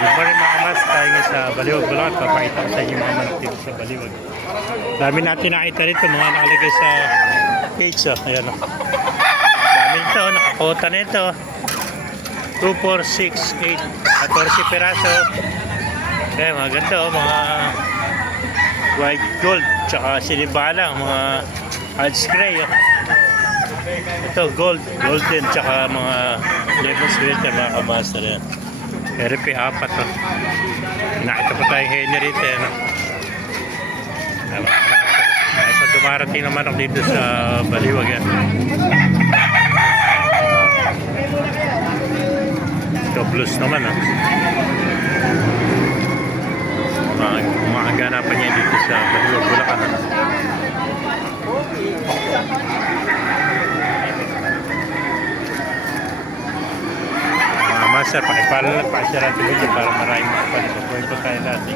Good morning mga mas, tayo nga sa Baliwag, Bulacan. Papakita ko sa inyo mga manok dito sa Baliwag. Dami natin nakita rito, mga nakalagay sa cage. Ayan o. Dami nito, nakakota na ito. 2, 4, 6, 8, 14 piraso. Kaya mga ganda o, mga white gold, tsaka sinibalang, mga ice gray o. Ito golden, tsaka mga lemon sweater, mga kamaster yan. RP 4 to. Nakita pa tayong henny rito yan. Ay pa dumarating naman ako dito sa Baliwag yan. Ito blues naman mga ganapan niya dito sa Baliwag, Bulacan. Master, pakipala lang pa siya natin dito para maraming makapalipapuhin po tayo natin.